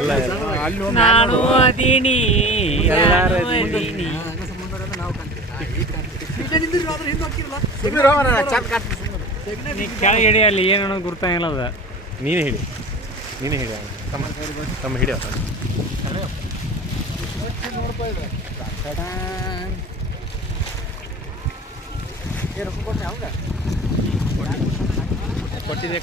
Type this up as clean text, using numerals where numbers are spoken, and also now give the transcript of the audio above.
ಎಲ್ಲ ನಾನು ಅದೀನಿ ಎಲ್ಲಾರು ನಾನು ಅದೀನಿ. ನೀ ಕೆಳಗೆ ಹಿಡಿ, ಅಲ್ಲಿ ಏನು ಅನ್ನೋದು ಗುರ್ತಾಗಿಲ್ಲ ಅದ. ನೀನೇ ಹೇಳಿ ತಮ್ಮ ಹಿಡಿಯ ಕೊಟ್ಟಿದೆ